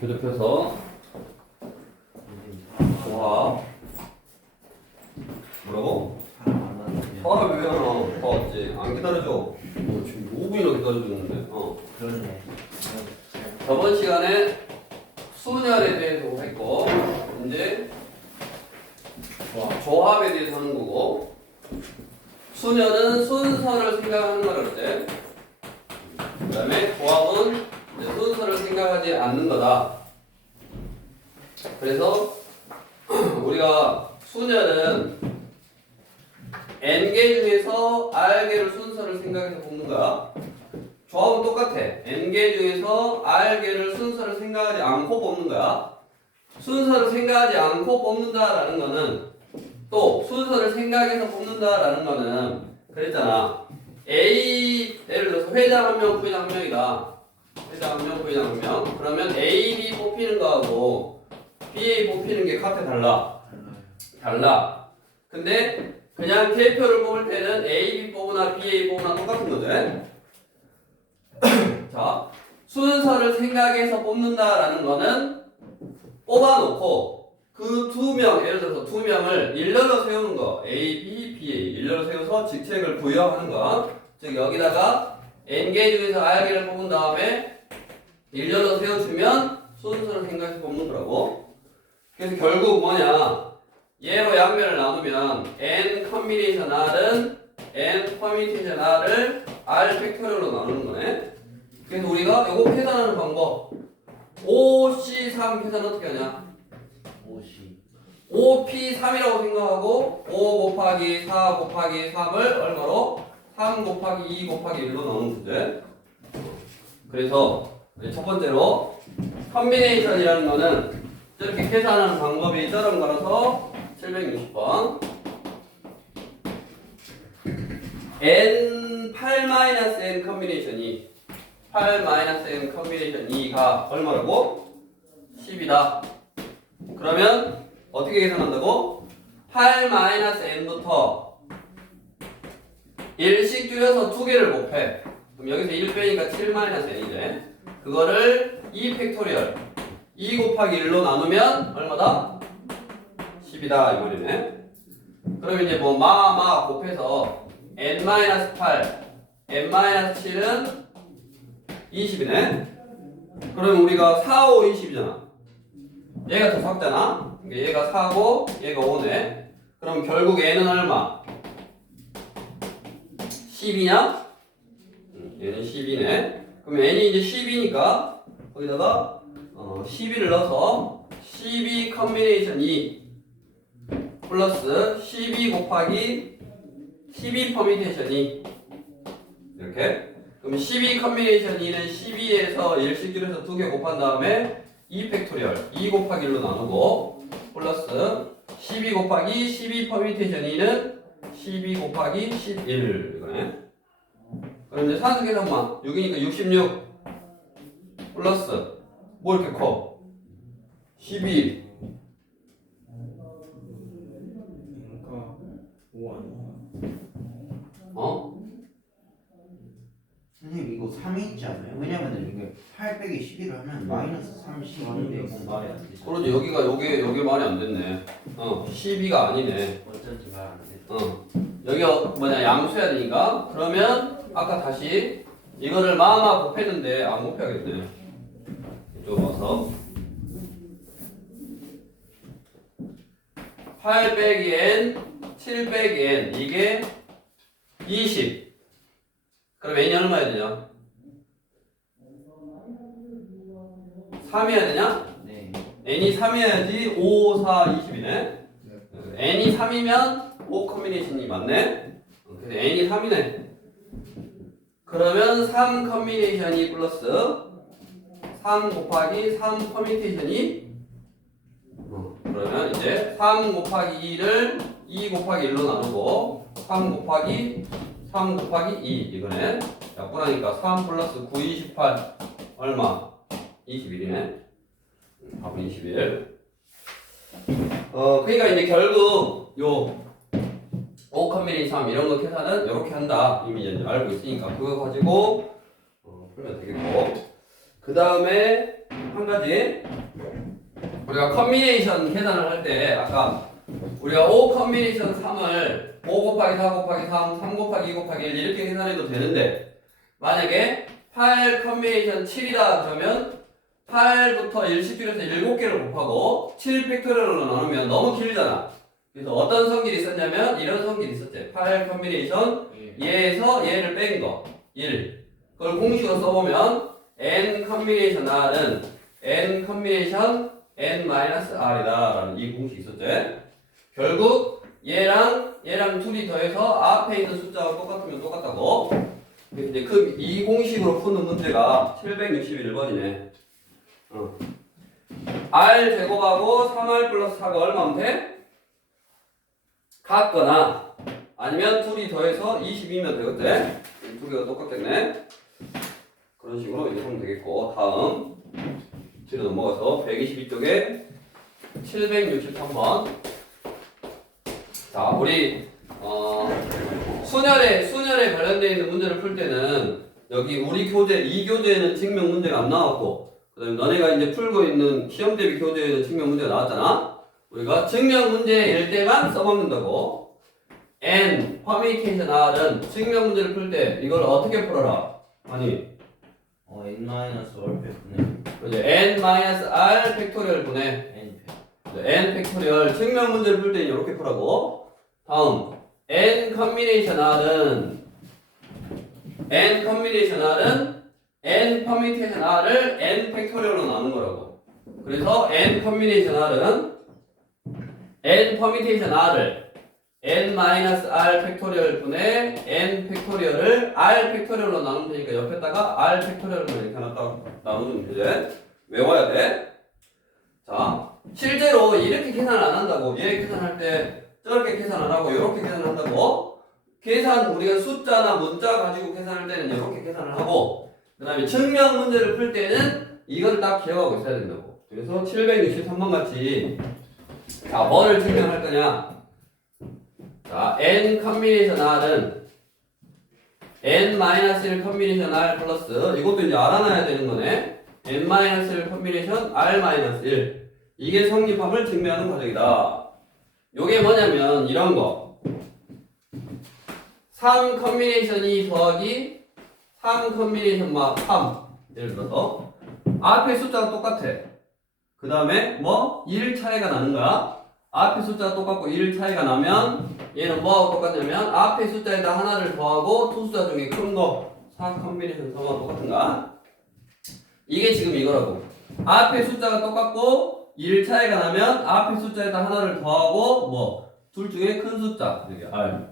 교대표서 조합 뭐라고? 사람 왜 열어? 더 왔지? 안 기다려줘. 지금 5분이나 기다려주는데. 그렇네. 저번 시간에 순열에 대해서 했고 이제 조합에 대해서 하는 거고, 순열은 순서를 생각하는 거라 그랬대. 그 다음에 조합은 이제 순서를 생각하지 않는 거다. 그래서 우리가 순열은 n개 중에서 r개를 순서를 생각해서 뽑는 거야. 조합은 똑같아. n개 중에서 r개를 순서를 생각하지 않고 뽑는 거야. 순서를 생각하지 않고 뽑는다라는 거는, 또 순서를 생각해서 뽑는다라는 거는 그랬잖아. A, 예를 들어서 회장 한 명, 부회장 한 명이다. 회장 한 명, 부회장 한 명. 그러면 A, B 뽑히는 거하고 B, A 뽑히는 게 각각 달라. 근데 그냥 대표를 뽑을 때는 A, B 뽑으나 B, A 뽑으나 똑같은 거지. 자, 순서를 생각해서 뽑는다라는 거는 뽑아놓고 그 두 명, 예를 들어서 두 명을 일렬로 세우는 거, A, B, B, A 일렬로 세워서 직책을 부여하는 거. 즉 여기다가 n개 중에서 r개를 뽑은 다음에 일렬로 세워주면 순서를 생각해서 뽑는 거라고. 그래서 결국 뭐냐, 얘로 양면을 나누면 n 컨비네이션 r은 n 퍼뮤테이션 r을 r 팩토리얼로 나누는 거네. 그래서 우리가 이거 계산하는 방법, 5C3 계산 어떻게 하냐? 5P3이라고 생각하고 5 곱하기 4 곱하기 3을 얼마로? 3 곱하기 2 곱하기 1로 나오는 거지. 그래서 첫 번째로 컨비네이션이라는 거는 이렇게 계산하는 방법이 저런 거라서 760번 n8-n 컨비네이션이 8-n 컨비네이션 2가 얼마라고? 10이다. 그러면 어떻게 계산한다고? 8-n부터 1씩 줄여서 두 개를 곱해. 그럼 여기서 1 빼니까 7-n이지. 그거를 2 팩토리얼 2 곱하기 1로 나누면 얼마다? 10이다 이 말이네. 그럼 이제 뭐 곱해서 n-8 n-7은 20이네. 그럼 우리가 4, 5, 20이잖아. 얘가 더 작잖아. 얘가 4고 얘가 5네. 그럼 결국 n은 얼마? 10이냐? 얘는 10이네. 그럼 n이 이제 10이니까 거기다가 12를 넣어서 12 컨비네이션 2 플러스 12 곱하기 12 퍼뮤테이션 2 이렇게. 그럼 12 컨비네이션 2는 12에서 1씩 줄여서 두 개 곱한 다음에 2 팩토리얼 2 곱하기 1로 나누고 플러스 12 곱하기 12 퍼뮤테이션 2는 12 곱하기 11 이거네. 그럼 이제 산수 계산만 6이니까 66 플러스 뭐 이렇게 커? 12 그러니까 5 아니야? 선생님 이거 3이 있지 않아요? 왜냐면은 이게 8 빼기 11을 하면 마이너스 30인데 이건 말이 안 되잖아. 그러지. 여기가 요게 말이 안 됐네. 12가 아니네. 어쩐지 말 안 돼. 여기가 뭐냐, 양수해야 되니까. 그러면 아까 다시 이거를 곱했는데 안 곱해야겠네. 이쪽으로 와서 8 빼기 n 7 빼기 n 이게 20. 그럼 n이 얼마 해야 되냐? 3 해야 되냐? 네. n이 3이어야지 5, 4, 20이네. n이 3이면 5 컨비네이션이 맞네. 그래서 n이 3이네. 그러면 3 컨비네이션이 플러스 3 곱하기 3 퍼뮤테이션이 그러면 이제 3 곱하기 2를 2 곱하기 1로 나누고 3 곱하기 2 이거네. 약분하니까 3 플러스 9, 28 얼마? 21이네. 답은 21. 그러니까 이제 결국 요 5 컨비네이션 3 이런 거 계산은 이렇게 한다. 이미 이제 알고 있으니까 그거 가지고 풀면 되겠고. 그 다음에 한 가지 우리가 컨비네이션 계산을 할 때 아까 우리가 5 컨비네이션 3을 5 곱하기 4 곱하기 3 곱하기 2 곱하기 1 이렇게 계산해도 되는데 만약에 8 컨비네이션 7이다 그러면 8부터 1씩 줄여서 7개를 곱하고 7 팩토리얼로 나누면 너무 길잖아. 그래서 어떤 성질이 있었냐면 이런 성질이 있었지. 8 컨비네이션 얘에서 얘를 뺀 거 1. 그걸 공식으로 써보면 n 컨비네이션 r은 n 컨비네이션 n-r이다 라는 이 공식이 있었지. 결국 얘랑 둘이 더해서 앞에 있는 숫자가 똑같으면 똑같다고. 이제 이 공식으로 푸는 문제가 761번이네. r 제곱하고 3r 플러스 4가 얼마면 돼? 같거나 아니면 둘이 더해서 22면 되겠대. 이 두 개가 똑같겠네. 그런 식으로 이제 하면 되겠고 다음 뒤로 넘어가서 122쪽에 763번. 자, 우리 순열에 관련되어 있는 문제를 풀 때는 여기 우리 교재 이 교재에는 증명 문제가 안 나왔고 그다음에 너네가 이제 풀고 있는 시험 대비 교재에는 증명 문제가 나왔잖아. 우리가 증명 문제일 때만 써먹는다고. n 퍼뮤테이션 r은 증명 문제를 풀 때 이걸 어떻게 풀어라? 아니 n-r분의 이제 n-r 팩토리얼 분의 n 팩토리얼 증명 문제를 풀 때 이렇게 풀라고. 다음 n 컨비네이션 r은 n 퍼뮤테이션 r을 n 팩토리얼로 나눈 거라고. 그래서 n 컨비네이션 r은 n 퍼뮤테이션 r을 n-r 팩토리얼 분의 n 팩토리얼을 r 팩토리얼로 나누면 되니까 옆에다가 r 팩토리얼로 이렇게 하나 딱 나누면 되지. 외워야 돼. 자, 실제로 이렇게 계산을 안 한다고. 얘 계산할 때 저렇게 계산 안 하고 이렇게 계산한다고. 계산 우리가 숫자나 문자 가지고 계산할 때는 이렇게 계산을 하고 그 다음에 증명 문제를 풀 때는 이걸 딱 기억하고 있어야 된다고. 그래서 763번 같이 자, 뭐를 증명할 거냐. 자, n 컨비네이션 r은 n-1 컨비네이션 r 플러스 이것도 이제 알아놔야 되는 거네. n-1 컨비네이션 r-1 이게 성립함을 증명하는 과정이다. 요게 뭐냐면 이런 거 3 컨비네이션 2 더하기 3 컨비네이션 3 예를 들어서 앞에 숫자가 똑같아. 그 다음에 뭐 1 차이가 나는 거야. 앞에 숫자가 똑같고 1 차이가 나면 얘는 뭐하고 똑같냐면 앞에 숫자에다 하나를 더하고 두 숫자 중에 큰 거 4 컨비네이션 3하고 똑같은가? 이게 지금 이거라고. 앞에 숫자가 똑같고 1 차이가 나면 앞에 숫자에다 하나를 더하고 뭐 둘 중에 큰 숫자 이게 R.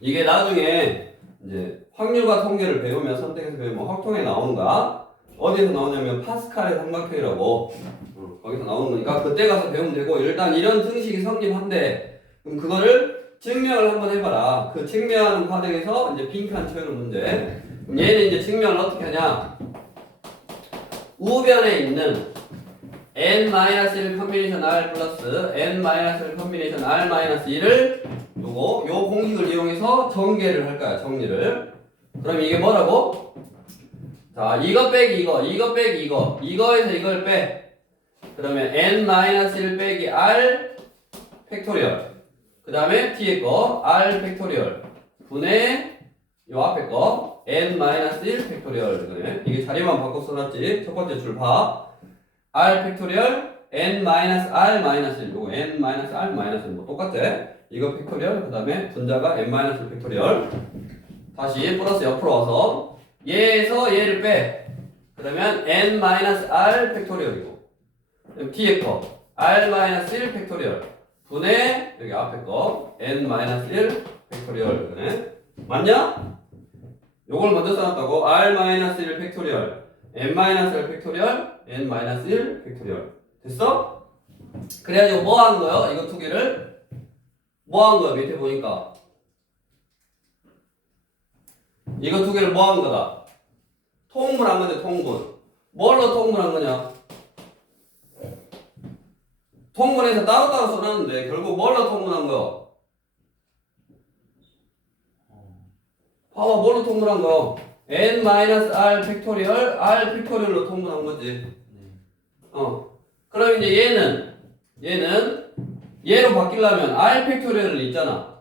이게 나중에 이제 확률과 통계를 배우면 선택해서 배우면 확통에 나오는가? 어디에서 나오냐면 파스칼의 삼각형이라고 거기서 나오는 거니까 그때 가서 배우면 되고 일단 이런 등식이 성립한데 그럼 그거를 증명을 한번 해봐라. 그 증명하는 과정에서 이제 빈칸 채우는 문제. 그럼 얘는 이제 증명을 어떻게 하냐? 우변에 있는 n-1 컨비네이션 r 플러스 n-1 컨비네이션 r-1을 요 공식을 이용해서 전개를 할 거야. 정리를. 그럼 이게 뭐라고? 자, 이거 빼기 이거 빼기 이거에서 이걸 빼. 그러면 n-1 빼기 r 팩토리얼. 그 다음에 뒤에 거 r 팩토리얼 분의 요 앞에 거 n-1 팩토리얼. 이게 자리만 바꿔 써놨지. 첫 번째 줄 봐. r 팩토리얼 n-r-1 요거 n-r-1 뭐 똑같아. 이거 팩토리얼 그 다음에 분자가 n-1 팩토리얼. 다시 플러스 옆으로 와서 얘에서 얘를 빼. 그러면 n-r 팩토리얼이고 그럼 뒤에 거 r-1 팩토리얼 분의 여기 앞에 거 n-1 팩토리얼. 맞냐? 요걸 먼저 써놨다고. r-1 팩토리얼 n-1 팩토리얼 n-1 팩토리얼. 됐어? 그래가지고 뭐 한 거요? 이거 두 개를 뭐 한 거야? 밑에 보니까 이거 두 개를 뭐 한 거다? 통분한 건데 통분. 뭘로 통분한 거냐? 통분해서 따로따로 써놨는데 결국 뭘로 통분한 거? 봐봐, 뭘로 통분한 거? n-r 팩토리얼 r 팩토리얼로 통분한 거지. 그럼 이제 얘는 얘로 바뀌려면 r 팩토리얼을 있잖아.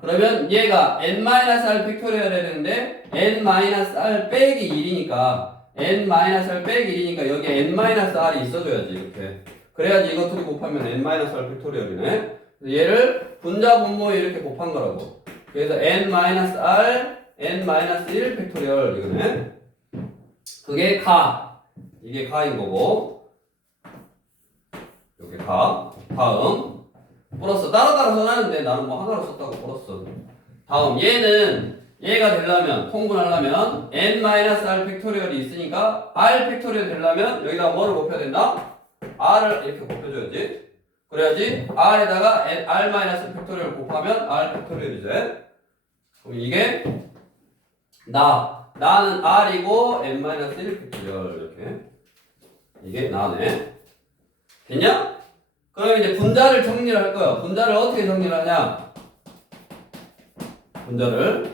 그러면 얘가 n-r 팩토리얼 해야 되는데 n-r 빼기 1이니까 n-r 빼기 1이니까 여기 n-r이 있어줘야지 이렇게. 그래야지 이거 둘이 곱하면 n-r 팩토리얼이네. 얘를 분자 분모에 이렇게 곱한 거라고. 그래서 n-r n-1 팩토리얼 이거네. 그게 가. 이게 가인 거고. 이게 가. 다음 플러스 따로따로 써놨는데 나는 뭐 하나로 썼다고 플러스. 다음 얘가 되려면 통분하려면 n-r 팩토리얼이 있으니까 r 팩토리얼 되려면 여기다 뭐를 곱해야 된다? r을 이렇게 곱해줘야지. 그래야지 r에다가 r- 팩토리얼 곱하면 r 팩토리얼이 돼. 그럼 이게 나는 r이고 n-1 팩토리얼 이렇게. 이게 나네. 됐냐? 그럼 이제 분자를 정리를 할 거야. 분자를 어떻게 정리를 하냐? 분자를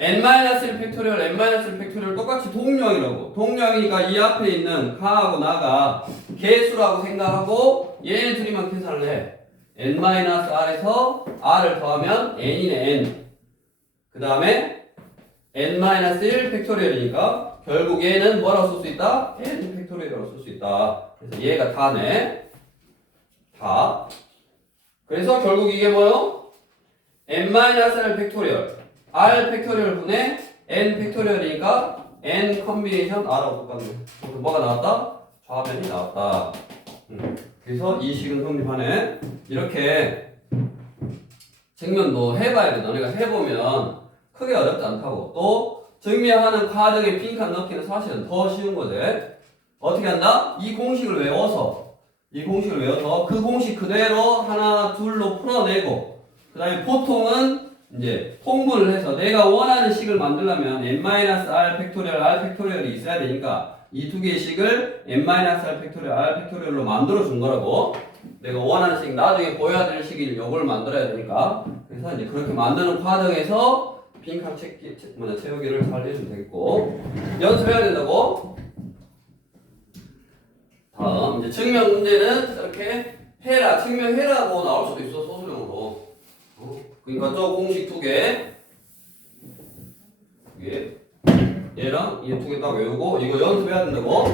n-1 팩토리얼, n-1 팩토리얼 똑같이 동류항이라고. 동류항이니까 이 앞에 있는 가하고 나가 개수라고 생각하고 얘네 둘이만 계산을 해. n-r에서 r을 더하면 n이네 n. 그 다음에 n-1 팩토리얼이니까 결국 얘는 뭐라고 쓸 수 있다? n 팩토리얼이라고 쓸 수 있다. 그래서 얘가 다네. 다. 그래서 결국 이게 뭐요? n-r 팩토리얼 r 팩토리얼 분의 n 팩토리얼이니까 n 컨비네이션 r하고 똑같네. 그래서 뭐가 나왔다? 좌변이 나왔다. 그래서 이 식은 성립하네. 이렇게 증명도 해봐야 돼. 너네가 해보면 크게 어렵지 않다고. 또 증명하는 과정에 빈칸 넣기는 사실은 더 쉬운 거지. 어떻게 한다? 이 공식을 외워서 그 공식 그대로 하나 둘로 풀어내고, 그 다음에 보통은 이제 통분을 해서 내가 원하는 식을 만들려면 n-r 팩토리얼 r 팩토리얼이 있어야 되니까 이 두 개의 식을 n-r 팩토리얼 r 팩토리얼로 만들어 준 거라고. 내가 원하는 식, 나중에 보여야 될 식을 요걸 만들어야 되니까. 그래서 이제 그렇게 만드는 과정에서 빈칸 채우기를 잘 해주면 되겠고, 연습해야 된다고. 다음 이제 증명 문제는 이렇게 해라, 증명해라고 나올 수도 있어, 소수형으로. 그러니까 저 공식 두 개, 얘랑 이 두 개 딱 외우고 이거 연습해야 된다고.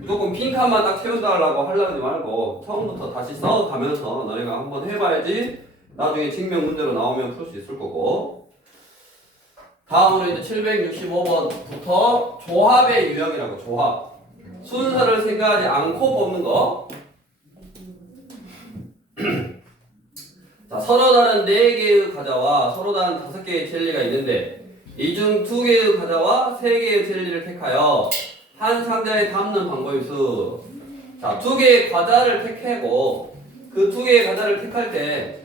무조건 빈칸만 딱 채워달라고 하려지 말고 처음부터 다시 싸워가면서 너네가 한번 해봐야지 나중에 증명 문제로 나오면 풀 수 있을 거고. 다음으로 이제 765번부터 조합의 유형이라고. 조합. 순서를 생각하지 않고 뽑는 거. 자, 서로 다른 4개의 과자와 서로 다른 5개의 젤리가 있는데 이 중 2개의 과자와 3개의 젤리를 택하여 한 상자에 담는 방법의 수. 자, 2개의 과자를 택하고 그 2개의 과자를 택할 때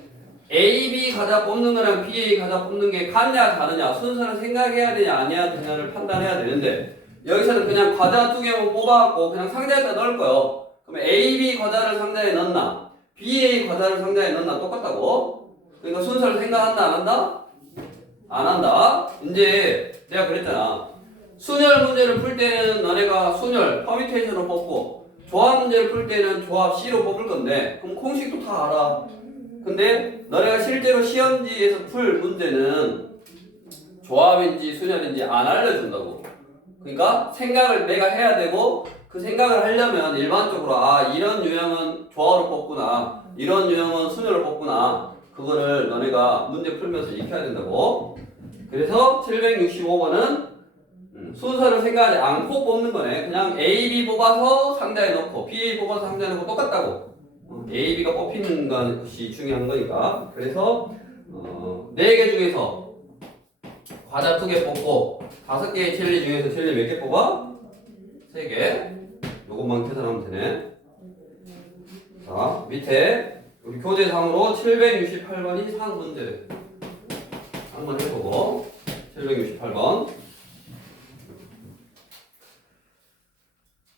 A, B 과자 뽑는 거랑 B, A 과자 뽑는 게 같냐 다르냐 순서를 생각해야 되냐 아니야 되냐를 판단해야 되는데, 여기서는 그냥 과자 2개만 뽑아갖고 그냥 상자에다 넣을 거예요. 그러면 A, B 과자를 상자에 넣나 B, A 과자를 상자에 넣나 똑같다고. 그러니까 순서를 생각한다 안 한다? 안 한다. 이제 내가 그랬잖아. 순열 문제를 풀 때는 너네가 순열 퍼뮤테이션으로 뽑고 조합 문제를 풀 때는 조합 C로 뽑을 건데 그럼 공식도 다 알아. 근데 너네가 실제로 시험지에서 풀 문제는 조합인지 순열인지 안 알려준다고. 그러니까 생각을 내가 해야 되고 그 생각을 하려면 일반적으로 이런 유형은 조합으로 뽑구나, 이런 유형은 순열로 뽑구나, 그거를 너네가 문제 풀면서 익혀야 된다고. 그래서 765번은 순서를 생각하지 않고 뽑는 거네. 그냥 A, B 뽑아서 상자에 넣고 B, A 뽑아서 상자에 넣고 똑같다고. A, B가 뽑히는 것이 중요한 거니까. 그래서 4개 중에서 과자 2개 뽑고 5개의 젤리 중에서 젤리 몇 개 뽑아? 3개. 요것만 계산하면 되네. 자, 밑에 우리 교재상으로 768번이 상 문제래. 한번 해보고. 768번.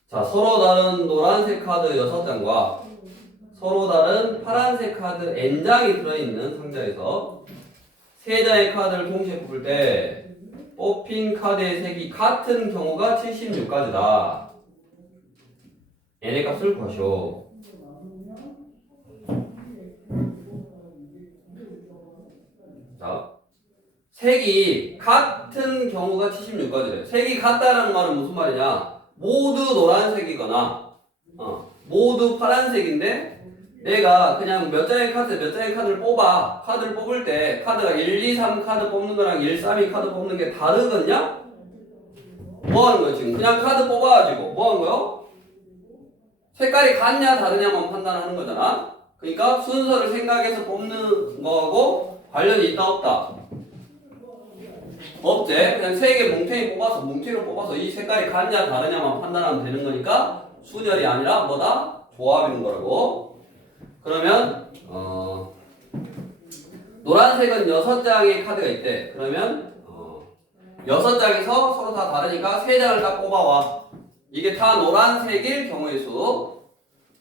자, 서로 다른 노란색 카드 6장과 서로 다른 파란색 카드 N장이 들어있는 상자에서 3장의 카드를 동시에 뽑을 때 뽑힌 카드의 색이 같은 경우가 76가지다. n의 값을 구하시오. 자, 색이 같은 경우가 76가지래. 색이 같다라는 말은 무슨 말이냐? 모두 노란색이거나 모두 파란색인데 내가 그냥 몇 장의 카드를 뽑아. 카드를 뽑을 때 카드가 1, 2, 3 카드 뽑는 거랑 1, 3, 2 카드 뽑는 게 다르거든요? 뭐 하는 거야 지금? 그냥 카드 뽑아가지고 뭐 하는 거요? 색깔이 같냐 다르냐만 판단하는 거잖아. 그러니까 순서를 생각해서 뽑는 거하고 관련이 있다 없다? 없지? 그냥 세 개 뭉탱이로 뽑아서 이 색깔이 같냐 다르냐만 판단하면 되는 거니까 순열이 아니라 뭐다? 조합인 거라고. 그러면 노란색은 6장의 카드가 있대. 그러면 6장에서 서로 다 다르니까 3장을 딱 뽑아와. 이게 다 노란색일 경우의 수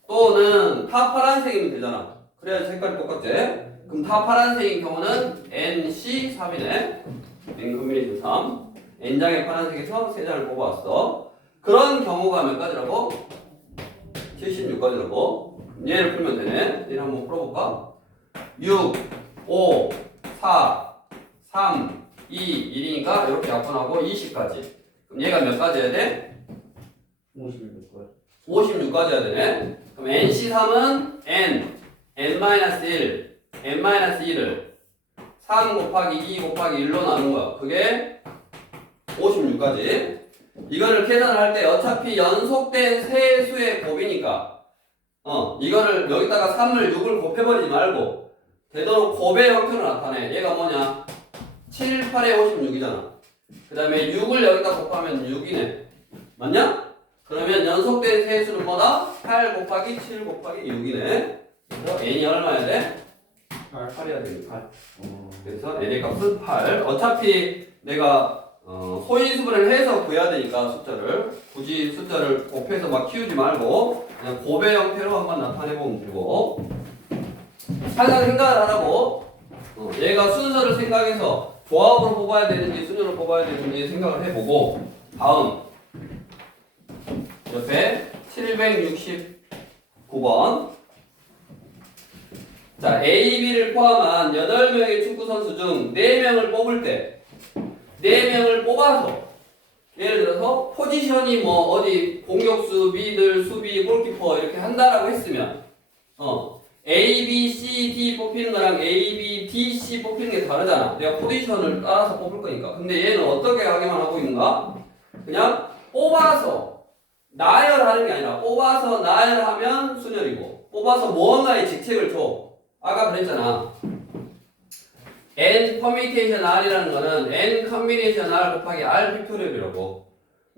또는 다 파란색이면 되잖아. 그래야 색깔이 똑같지? 그럼 다 파란색인 경우는 NC3이네. N 콤비네이션 3. N장의 파란색에서 3장을 뽑아왔어. 그런 경우가 몇 가지라고? 76가지라고. 얘를 풀면 되네. 얘를 한번 풀어볼까? 6, 5, 4, 3, 2, 1이니까 이렇게 약분하고 20까지. 그럼 얘가 몇 가지 해야 돼? 56걸. 56까지 해야 되네. 그럼 NC3은 N-1, N-1을 3 곱하기 2 곱하기 1로 나눈 거야. 그게 56까지. 이거를 계산을 할 때 어차피 연속된 세 수의 곱이니까 이거를 여기다가 3을 6을 곱해버리지 말고 되도록 곱의 형태로 나타내. 얘가 뭐냐? 7, 8에 56이잖아. 그 다음에 6을 여기다 곱하면 6이네. 맞냐? 그러면 연속된 세 수는 뭐다? 8 곱하기 7 곱하기 6이네. 그래서 n이 얼마야 돼? 8이야 되니까 8. 그래서 n의 값은 8. 어차피 내가 소인수분을 해서 구해야 되니까 숫자를 굳이 숫자를 곱해서 막 키우지 말고 그냥 곱의 형태로 한번 나타내보면 되고 항상 생각을 하라고 얘가 순서를 생각해서 조합으로 뽑아야 되는지 순서로 뽑아야 되는지 생각을 해보고 다음 옆에 769번 자 A, B를 포함한 8명의 축구선수 중 4명을 뽑을 때 4명을 뽑아서 예를 들어서 포지션이 뭐 어디 공격수, 미들, 수비, 골키퍼 이렇게 한다라고 했으면 A, B, C, D 뽑히는 거랑 A, B, D, C 뽑히는 게 다르잖아. 내가 포지션을 따라서 뽑을 거니까. 근데 얘는 어떻게 하기만 하고 있는가? 그냥 뽑아서 나열하는 게 아니라 뽑아서 나열하면 순열이고 뽑아서 무언가의 직책을 줘. 아까 그랬잖아. N 퍼미테이션 R이라는 거는 N 컨비네이션 R 곱하기 R 팩토리얼이라고.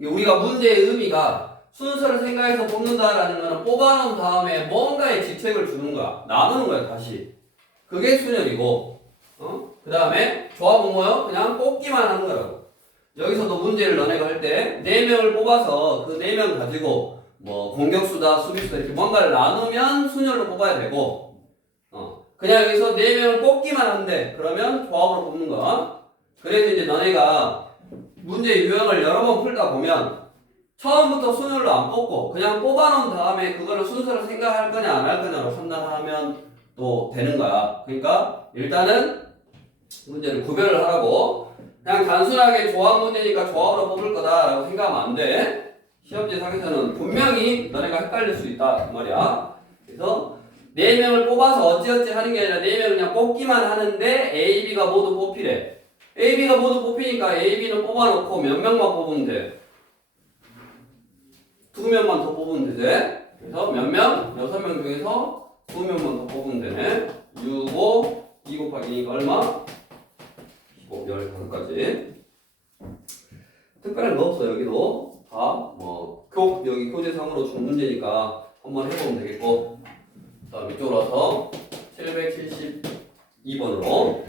우리가 문제의 의미가 순서를 생각해서 뽑는다라는 거는 뽑아놓은 다음에 뭔가의 직책을 주는 거야. 나누는 거야 다시. 그게 순열이고 그 다음에 조합은 뭐요? 그냥 뽑기만 하는 거라고. 여기서도 문제를 너네가 할 때 4명을 뽑아서 그 4명 가지고 뭐 공격수다 수비수다 이렇게 뭔가를 나누면 순열로 뽑아야 되고 그냥 여기서 4명을 뽑기만 하는데 그러면 조합으로 뽑는 거. 그래서 이제 너네가 문제 유형을 여러 번 풀다 보면 처음부터 순열로 안 뽑고 그냥 뽑아놓은 다음에 그거를 순서를 생각할 거냐 안 할 거냐로 판단하면 또 되는 거야. 그러니까 일단은 문제를 구별을 하라고. 그냥 단순하게 조합 문제니까 조합으로 뽑을 거다라고 생각하면 안 돼. 시험지 상에서는 분명히 너네가 헷갈릴 수 있다 그 말이야. 그래서 4명을 뽑아서 어찌어찌 하는 게 아니라 4명을 그냥 뽑기만 하는데 A, B가 모두 뽑히래. A, B가 모두 뽑히니까 A, B는 뽑아놓고 몇 명만 뽑으면 돼? 2명만 더 뽑으면 되지? 그래서 몇 명? 6명 중에서 2명만 더 뽑으면 되네. 6, 5, 2 곱하기 2가 얼마? 15, 15까지. 특별한 거 없어 여기도. 다 뭐 여기 교재상으로 준 문제니까 한번 해보면 되겠고 다음 이쪽으로 와서 772번으로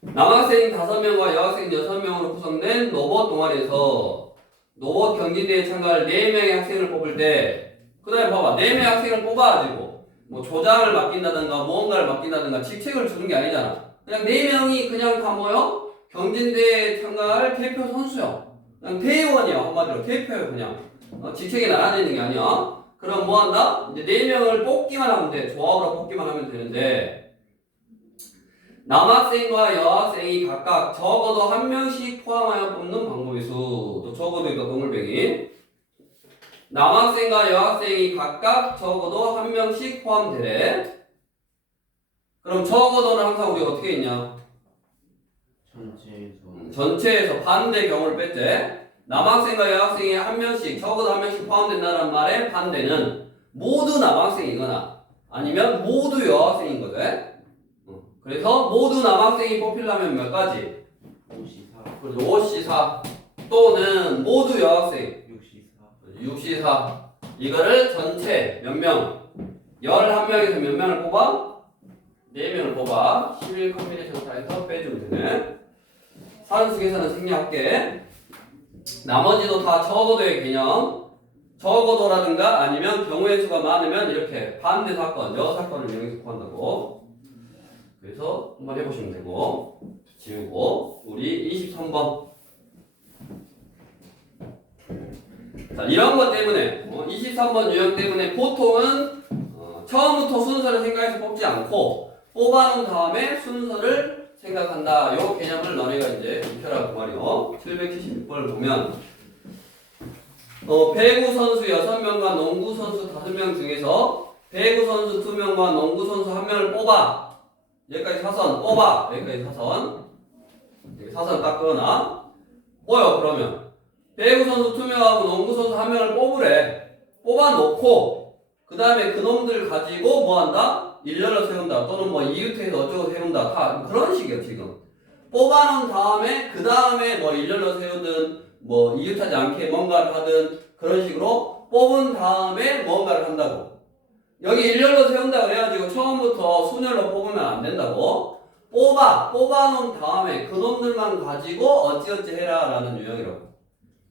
남학생 5명과 여학생 6명으로 구성된 로봇 동아리에서 로봇 경기대회에 참가할 4명의 학생을 뽑을 때 그 다음에 봐봐 4명의 학생을 뽑아가지고 뭐 조장을 맡긴다든가 무언가를 맡긴다든가 직책을 주는 게 아니잖아. 그냥 4명이 그냥 다 모여 경진대회에 참가할 대표 선수야. 그냥 대의원이야. 한마디로 대표예요 그냥. 직책이 나눠져 있는 게 아니야. 그럼 뭐 한다? 이제 4명을 뽑기만 하면 돼. 조합으로 뽑기만 하면 되는데 남학생과 여학생이 각각 적어도 한 명씩 포함하여 뽑는 방법의 수. 또 적어도 있다 동물뱅이. 남학생과 여학생이 각각 적어도 한 명씩 포함되래. 그럼 적어도는 항상 우리가 어떻게 했냐? 전체에서 반대 경우를 뺐지. 남학생과 여학생이 한 명씩 적어도 한 명씩 포함된다는 말의 반대는 모두 남학생이거나 아니면 모두 여학생인 거지. 그래서 모두 남학생이 뽑히려면 몇 가지? 5C4 또는 모두 여학생 6C4 이거를 전체 몇 명? 11명에서 몇 명을 뽑아? 4명을 뽑아 11 컴비네이션 타입에서 빼주면 되네. 산수 계산은 생략할게. 나머지도 다 적어도의 개념 적어도라든가 아니면 경우의 수가 많으면 이렇게 반대 사건, 여 사건을 이용해서 구한다고. 그래서 한번 해보시면 되고 지우고 우리 23번 자 이런 것 때문에 23번 유형 때문에 보통은 처음부터 순서를 생각해서 뽑지 않고 뽑아놓은 다음에 순서를 생각한다. 요 개념을 너네가 이제 익혀라 그 말이요. 776번을 보면 배구 선수 6명과 농구 선수 5명 중에서 배구 선수 2명과 농구 선수 1명을 뽑아. 여기까지 사선 뽑아. 여기까지 사선. 여기 사선 딱 그어놔. 뭐요 그러면 배구 선수 2명하고 농구 선수 1명을 뽑으래. 뽑아놓고 그 다음에 그놈들 가지고 뭐한다? 일렬로 세운다 또는 뭐 이웃해서 어쩌고 세운다 다 그런 식이야 지금. 뽑아놓은 다음에 그 다음에 뭐 일렬로 세우든 뭐 이웃하지 않게 뭔가를 하든 그런 식으로 뽑은 다음에 뭔가를 한다고. 여기 일렬로 세운다 그래가지고 처음부터 순열로 뽑으면 안 된다고. 뽑아놓은 다음에 그놈들만 가지고 어찌어찌 해라 라는 유형이라고.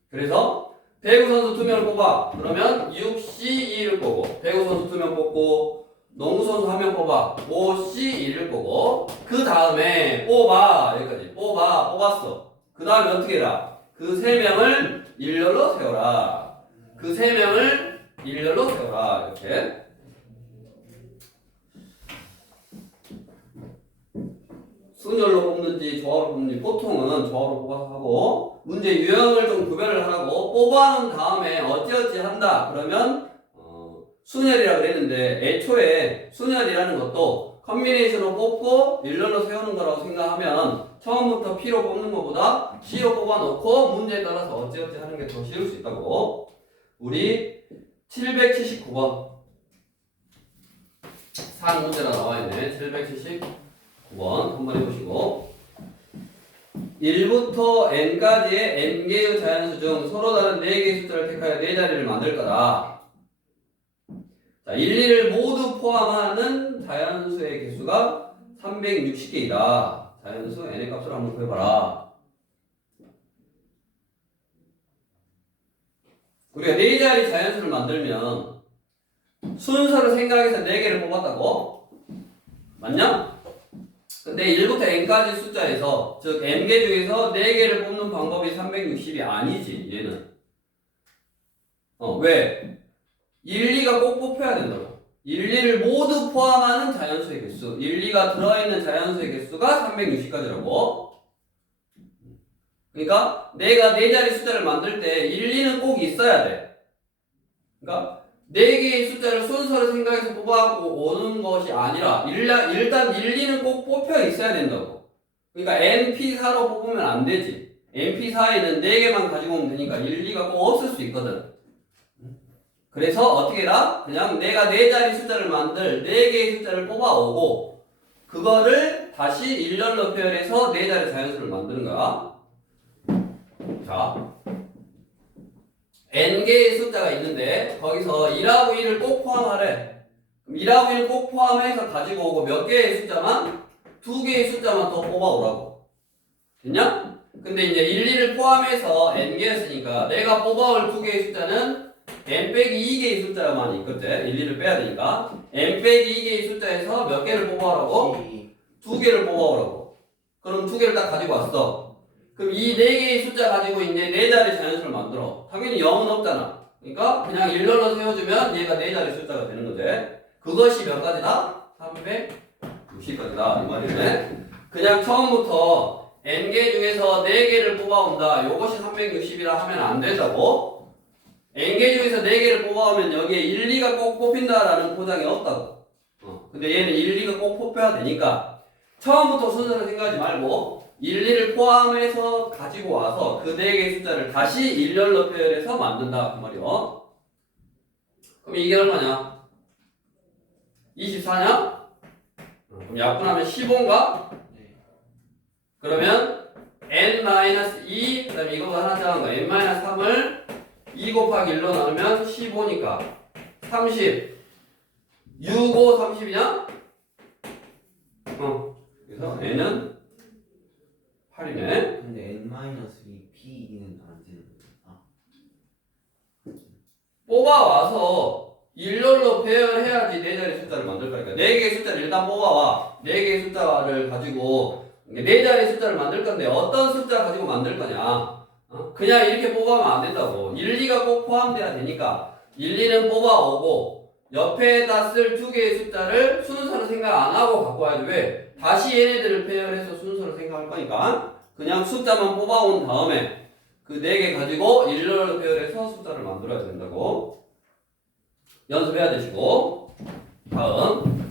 그래서 배구 선수 2명을 뽑아. 그러면 6C2를 뽑고 배구 선수 2명 뽑고 농구 선수 1명 뽑아. 5C1을 뽑고 그 다음에 뽑아. 여기까지 뽑았어. 그 다음에 어떻게 해라? 그 3명을 일렬로 세워라. 그 3명을 일렬로 세워라. 이렇게 순열로 뽑는지 조합으로 뽑는지 보통은 조합으로 뽑아서 하고 문제 유형을 좀 구별을 하라고. 뽑아놓은 다음에 어찌어찌 한다 그러면 순열이라 그랬는데 애초에 순열이라는 것도 컨비네이션으로 뽑고 일렬로 세우는 거라고 생각하면 처음부터 P로 뽑는 것보다 C로 뽑아놓고 문제에 따라서 어찌어찌 하는 게 더 쉬울 수 있다고. 우리 779번 상 문제가 나와있네. 779번 한번 해보시고 1부터 n까지의 n개의 자연수 중 서로 다른 4개의 숫자를 택하여 4자리를 만들 거다. 자, 1, 2를 모두 포함하는 자연수의 개수가 360개이다. 자연수 n의 값을 한번 구해봐라. 우리가 4자리 자연수를 만들면 순서를 생각해서 4개를 뽑았다고? 맞냐? 근데 1부터 n까지 숫자에서 즉 n개 중에서 4개를 뽑는 방법이 360이 아니지 얘는. 왜? 1, 2가 꼭 뽑혀야 된다고. 1, 2를 모두 포함하는 자연수의 개수 1, 2가 들어있는 자연수의 개수가 360까지라고. 그러니까 내가 4자리 숫자를 만들 때 1, 2는 꼭 있어야 돼. 그러니까 4개의 숫자를 순서를 생각해서 뽑아갖고 오는 것이 아니라 일단 1, 2는 꼭 뽑혀 있어야 된다고. 그러니까 NP4로 뽑으면 안 되지. NP4에는 4개만 가지고 오면 되니까 1, 2가 꼭 없을 수 있거든. 그래서 어떻게 해라? 그냥 내가 4자리 숫자를 만들 4개의 숫자를 뽑아오고 그거를 다시 일렬로 표현해서 4자리 자연수를 만드는 거야. 자, n개의 숫자가 있는데 거기서 1하고 1을 꼭 포함하래. 그럼 1하고 1을 꼭 포함해서 가지고 오고 몇 개의 숫자만? 2개의 숫자만 더 뽑아오라고. 됐냐? 근데 이제 1, 2를 포함해서 n개였으니까 내가 뽑아올 2개의 숫자는 n-2개의 숫자만 있거든. 1, 2를 빼야 되니까 n-2개의 숫자에서 몇 개를 뽑아오라고? 2개를 뽑아오라고. 그럼 2개를 딱 가지고 왔어. 그럼 이 4개의 숫자 가지고 이제 4자리 자연수를 만들어. 당연히 0은 없잖아. 그러니까 그냥 일렬로 세워주면 얘가 4자리 숫자가 되는 거지. 그것이 몇 가지다? 360가지다 이 말이네. 그냥 처음부터 n개 중에서 4개를 뽑아온다. 요것이 360이라 하면 안 된다고. n개 중에서 4개를 뽑아오면 여기에 1, 2가 꼭 뽑힌다라는 보장이 없다고. 근데 얘는 1, 2가 꼭 뽑혀야 되니까 처음부터 순서를 생각하지 말고 1, 2를 포함해서 가지고 와서 그 4개의 숫자를 다시 일렬로 표현해서 만든다 그 말이요. 그럼 이게 얼마냐? 24냐? 그럼 약분하면 15인가? 네. 그러면 n-2 그 다음에 이거 하나 작은 거 n-3을 2 곱하기 1로 나누면 15니까 30 6, 5, 30이냐? 그래서 n은 8이네. 근데 n-2 p는 안 되는 거야. 뽑아와서 일렬로 배열해야지 4자리 숫자를 만들 거니까 4개의 숫자를 일단 뽑아와 4개의 숫자를 가지고 4자리 숫자를 만들 건데 어떤 숫자 가지고 만들 거냐. 그냥 이렇게 뽑아오면 안 된다고. 1, 2가 꼭 포함돼야 되니까 1, 2는 뽑아오고 옆에다 쓸 2개의 숫자를 순서를 생각 안 하고 갖고 와야지. 왜? 다시 얘네들을 배열해서 순서를 생각할 거니까 그냥 숫자만 뽑아온 다음에 그 4개 가지고 일렬로 배열해서 숫자를 만들어야 된다고. 연습해야 되시고. 다음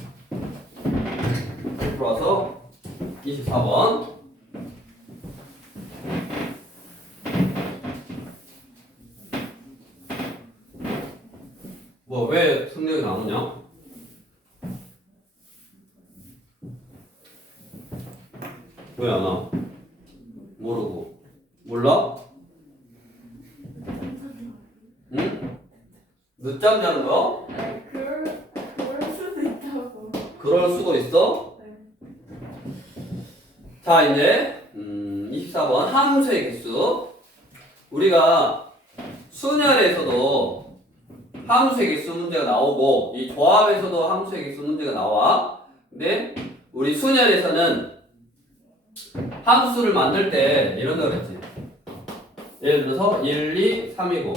들어와서 24번 뭐 왜 승력이 안 오냐? 왜 안 와? 모르고. 몰라? 응? 늦잠 자는 거? 네, 그럴 수도 있다고. 그럴 수도 있어? 네. 자, 이제 24번 함수의 개수. 우리가 순열에서도 함수의 개수 문제가 나오고 이 조합에서도 함수의 개수 문제가 나와. 근데 우리 순열에서는 함수를 만들 때 이런 거 그랬지. 예를 들어서 1, 2, 3이고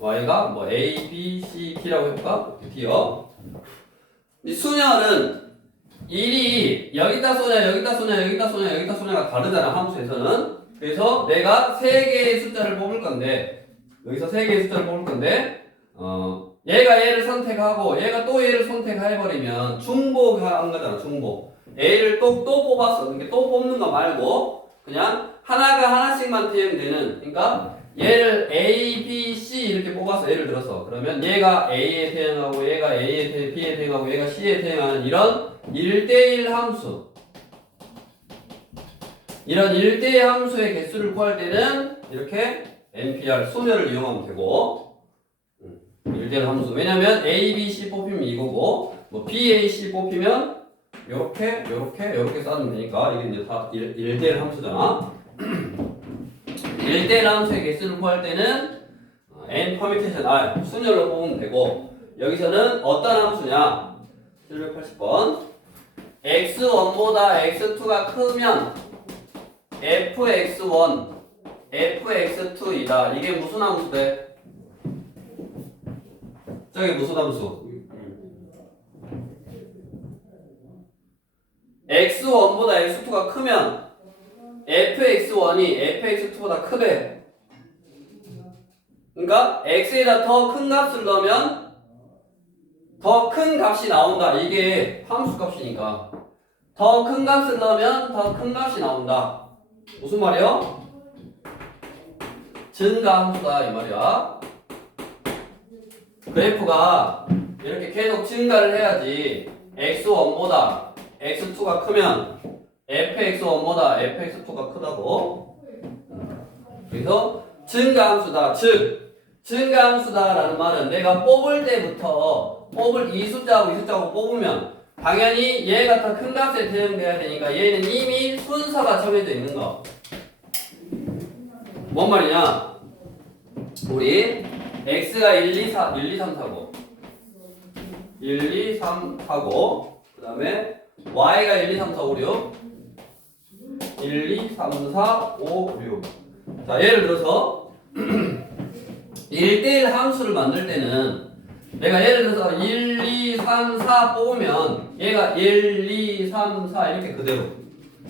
y가 뭐 a, b, c, d라고 해볼까? d요. 이 순열은 1이 여기다 쏘냐 여기다 쏘냐 여기다 쏘냐 여기다 쏘냐가 다르잖아 함수에서는. 그래서 내가 3개의 숫자를 뽑을 건데 여기서 3개의 숫자를 뽑을 건데 얘가 얘를 선택하고 얘가 또 얘를 선택해버리면 중복한 거잖아. 중복. A를 또 뽑았어. 그러니까 또 뽑는 거 말고 그냥 하나가 하나씩만 태용되는. 그러니까 얘를 A, B, C 이렇게 뽑았어. 예를 들어서. 그러면 얘가 A에 태용하고 얘가 B에 태용하고 얘가 C에 태용하는 이런 1대1 함수. 이런 1대1 함수의 개수를 구할 때는 이렇게 NPR 순열을 이용하면 되고 1대1 함수. 왜냐면 A, B, C 뽑히면 이거고 뭐 B, A, C 뽑히면 요렇게 쌓으면 되니까 이게 이제 다 1대1 함수잖아. 1대1 함수의 개수를 구할 때는 n 퍼미테이션 r 순열로 뽑으면 되고 여기서는 어떤 함수냐 780번 x1보다 x2가 크면 fx1 fx2이다. 이게 무슨 함수대? 저게 무슨 함수? x1보다 x2가 크면 fx1이 fx2보다 크대. 그러니까 x에다 더 큰 값을 넣으면 더 큰 값이 나온다. 이게 함수 값이니까 더 큰 값을 넣으면 더 큰 값이 나온다. 무슨 말이야? 증가 함수다 이 말이야. 그래프가 이렇게 계속 증가를 해야지 x1보다 x2가 크면 fx1보다 fx2가 크다고. 그래서 증가함수다. 즉 증가함수다라는 말은 내가 뽑을 때부터 뽑을 이 숫자하고 이 숫자하고 뽑으면 당연히 얘가 더 큰 값에 대응돼야 되니까 얘는 이미 순서가 정해져 있는 거. 뭔 말이냐? 우리 x가 1, 2, 3, 4고 1, 2, 3, 4고 그 다음에 y가 1, 2, 3, 4, 5, 6 1, 2, 3, 4, 5, 6 자 예를 들어서 1대1 함수를 만들 때는 내가 예를 들어서 1, 2, 3, 4 뽑으면 얘가 1, 2, 3, 4 이렇게 그대로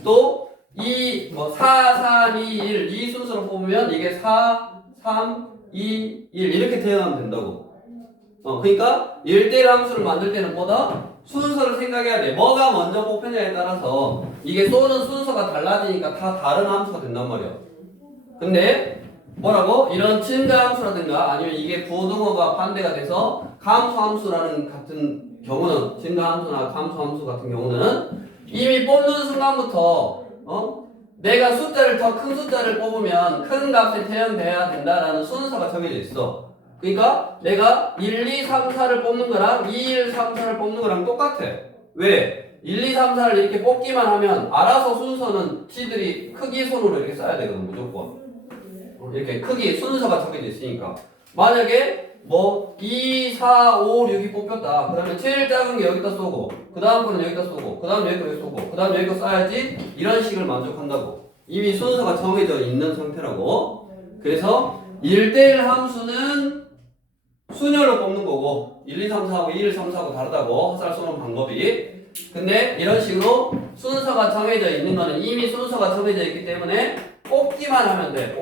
또 4, 3, 2, 1 이 순서로 뽑으면 이게 4, 3, 2, 1 이렇게 태어나면 된다고. 그러니까 1대1 함수를 만들 때는 뭐다? 순서를 생각해야 돼. 뭐가 먼저 뽑히냐에 따라서 이게 쏘는 순서가 달라지니까 다 다른 함수가 된단 말이야. 근데 뭐라고? 이런 증가 함수라든가 아니면 이게 부등호가 반대가 돼서 감소 함수라는 같은 경우는 증가 함수나 감소 함수 같은 경우는 이미 뽑는 순간부터 내가 숫자를 더 큰 숫자를 뽑으면 큰 값에 태형돼야 된다라는 순서가 정해져 있어. 그러니까 내가 1, 2, 3, 4를 뽑는 거랑 2, 1, 3, 4를 뽑는 거랑 똑같아. 왜? 1, 2, 3, 4를 이렇게 뽑기만 하면 알아서 순서는 지들이 크기 순으로 이렇게 써야 되거든 무조건. 이렇게 크기 순서가 정해져 있으니까 만약에 뭐 2, 4, 5, 6이 뽑혔다. 그 다음에 제일 작은 게 여기다 쏘고 그 다음 거는 여기다 쏘고 그 다음 여기 거 쏘고 그 다음 여기 거 쏴야지 이런 식을 만족한다고. 이미 순서가 정해져 있는 상태라고. 그래서 1대1 함수는 순열로 뽑는 거고 1, 2, 3, 4하고 2, 1, 3, 4하고 다르다고 화살 쏘는 방법이. 근데 이런 식으로 순서가 정해져 있는 거는 이미 순서가 정해져 있기 때문에 뽑기만 하면 돼.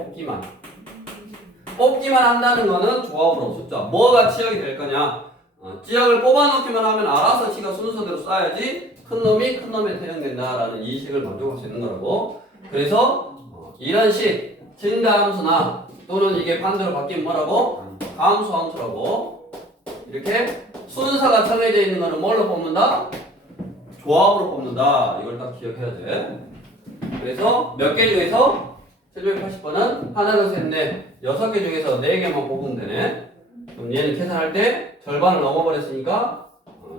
뽑기만 한다는 거는 조합으로 숫자 뭐가 지역이 될 거냐 지역을 뽑아놓기만 하면 알아서 지가 순서대로 쌓아야지 큰 놈에 태형된다라는 이 식을 만족할 수 있는 거라고. 그래서 이런 식 증가함수나 또는 이게 반대로 바뀌면 뭐라고? 감소 함수라고. 이렇게 순서가 정해져 있는 거는 뭘로 뽑는다? 조합으로 뽑는다. 이걸 딱 기억해야 돼. 그래서 몇 개 중에서 780번은 하나, 둘, 셋, 넷 6개 중에서 4개만 뽑으면 되네. 그럼 얘는 계산할 때 절반을 넘어버렸으니까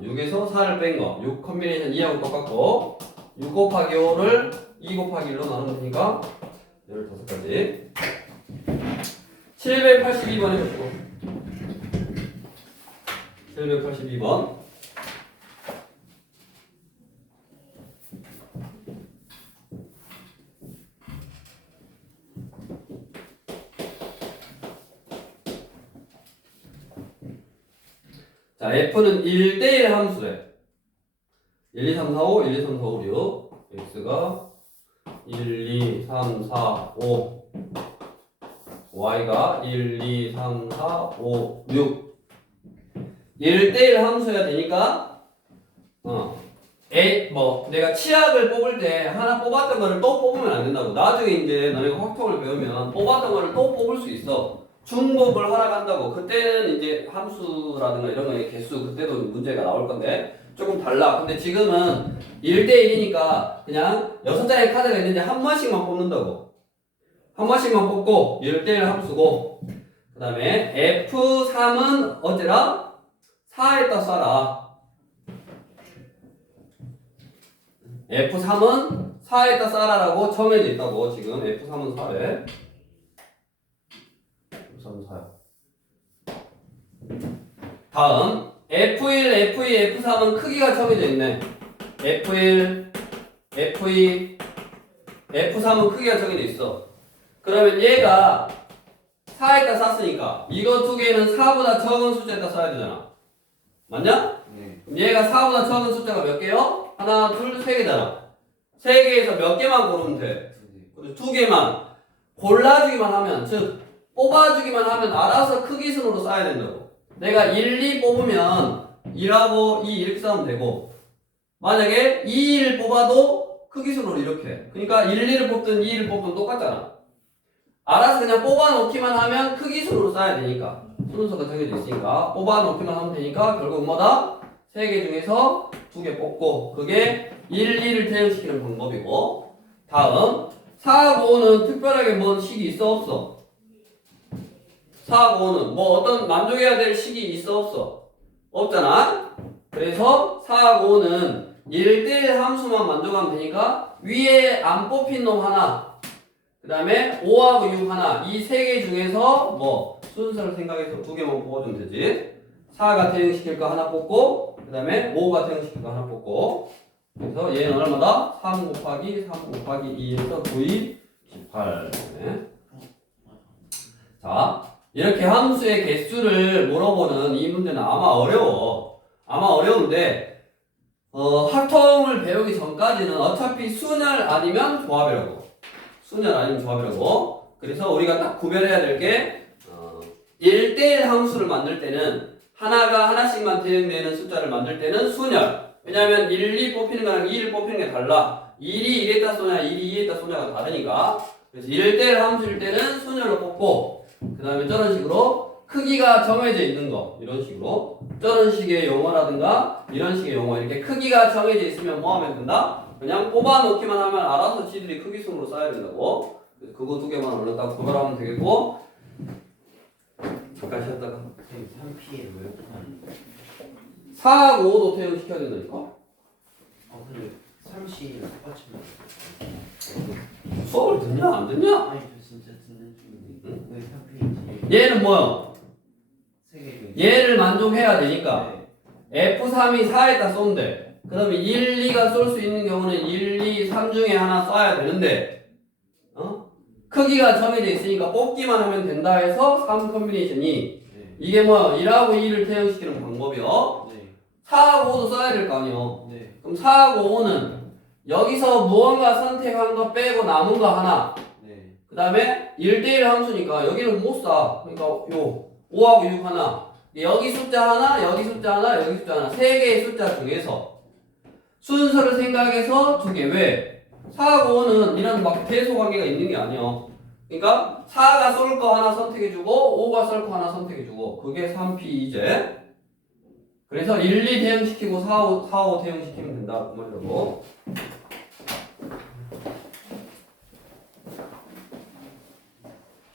6에서 4를 뺀 거 6 컨비네이션 2하고 똑같고 6 곱하기 5를 2 곱하기 1로 나누면 되니까 15가지 782번 해보시고 782번 자, F는 1대1 함수래. 1, 2, 3, 4, 5, 1, 2, 3, 4, 5, 6. X가 1, 2, 3, 4, 5. Y가 1, 2, 3, 4, 5, 6. 1대1 함수여야 되니까, 내가 치약을 뽑을 때 하나 뽑았던 거를 또 뽑으면 안 된다고. 나중에 이제 너네가 확통을 배우면 뽑았던 거를 또 뽑을 수 있어. 중복을 허락한다고. 그때는 이제 함수라든가 이런 거의 개수 그때도 문제가 나올 건데 조금 달라. 근데 지금은 1대1이니까 그냥 6장의 카드가 있는데 한 번씩만 뽑는다고. 한 번씩만 뽑고 1대1 함수고 그 다음에 F3은 어째라? 4에다 쏴라. F3은 4에다 쏴라라고 정해져 있다고. 지금 F3은 4래. 3, 4. 다음 F1, F2, F3은 크기가 정해져 있네. F1, F2, F3은 크기가 정해져 있어. 그러면 얘가 4에다 쌌으니까 이거 두 개는 4보다 적은 숫자에다 써야 되잖아. 맞냐? 네. 그럼 얘가 4보다 적은 숫자가 몇 개요? 하나, 둘, 세 개잖아. 세 개에서 몇 개만 고르면 돼. 두 개만 골라주기만 하면, 즉 뽑아주기만 하면 알아서 크기 순으로 쌓아야 된다고. 내가 1, 2 뽑으면 1하고 2 이렇게 쌓으면 되고 만약에 2, 1 뽑아도 크기 순으로 이렇게. 그러니까 1, 2를 뽑든 2, 1을 뽑든 똑같잖아. 알아서 그냥 뽑아놓기만 하면 크기 순으로 쌓아야 되니까. 순서가 정해져 있으니까 뽑아놓기만 하면 되니까 결국 뭐다? 3개 중에서 2개 뽑고 그게 1, 2를 대응시키는 방법이고 다음 4하고 5는 특별하게 뭔 식이 있어 없어? 4하고 5는 뭐 어떤 만족해야 될 식이 있어 없어? 없잖아? 그래서 4하고 5는 1대1 함수만 만족하면 되니까 위에 안 뽑힌 놈 하나 그 다음에 5하고 6 하나 이 3개 중에서 뭐 순서를 생각해서 2개만 뽑아주면 되지. 4가 대응시킬 거 하나 뽑고 그 다음에 5가 대응시킬 거 하나 뽑고 그래서 얘는 얼마다? 3 곱하기 3 곱하기 2에서 9, 2, 18 네. 자 이렇게 함수의 개수를 물어보는 이 문제는 아마 어려워. 아마 어려운데 합통을 배우기 전까지는 어차피 순열 아니면 조합이라고. 순열 아니면 조합이라고. 그래서 우리가 딱 구별해야 될 게 1대1 함수를 만들 때는 하나가 하나씩만 대응되는 숫자를 만들 때는 순열. 왜냐하면 1, 2 뽑히는 거랑 2를 뽑히는 게 달라. 1이 1에다 쏘냐, 1이 2에다 쏘냐가 다르니까. 그래서 1대1 함수일 때는 순열로 뽑고, 그 다음에 저런 식으로 크기가 정해져 있는 거, 이런 식으로. 저런 식의 용어라든가, 이런 식의 용어, 이렇게 크기가 정해져 있으면 뭐 하면 된다? 그냥 뽑아놓기만 하면 알아서 지들이 크기 순으로 쌓여야 된다고. 그래서 그거 두 개만 얼른 딱 구별하면 되겠고, 잠깐 쉬었다가. 3P에 왜 이렇게 하는 4하고 5도 퇴형시켜야 된다니까? 근데 3C는 똑같이 수업을 듣냐 안 듣냐? 아니 저 진짜 듣는 중인데 왜 3P인지 얘는 뭐요? 세개 얘를 만족해야 되니까 네. F3이 4에다 쏜대. 그러면 1, 2가 쏠 수 있는 경우는 1, 2, 3 중에 하나 쏴야 되는데 크기가 정해져 있으니까 뽑기만 하면 된다 해서 3 컨비네이션이 네. 이게 뭐야? 1하고 2를 퇴형시키는 방법이요. 네. 4하고 5도 써야 될 거 아니에요. 네. 그럼 4하고 5는 여기서 무언가 선택한 거 빼고 남은 거 하나, 네. 그 다음에 1대1 함수니까 여기는 못 써. 그러니까 요 5하고 6 하나, 여기 숫자 하나, 여기 숫자 하나, 여기 숫자 하나, 세 개의 숫자 중에서 순서를 생각해서 두 개. 왜? 4하고 5는 이런 막 대소 관계가 있는 게 아니야. 그러니까 4가 쏠 거 하나 선택해주고 5가 쏠 거 하나 선택해주고 그게 3P 이제. 그래서 1, 2 대응시키고 4, 5 대응시키면 된다 그 말이라고.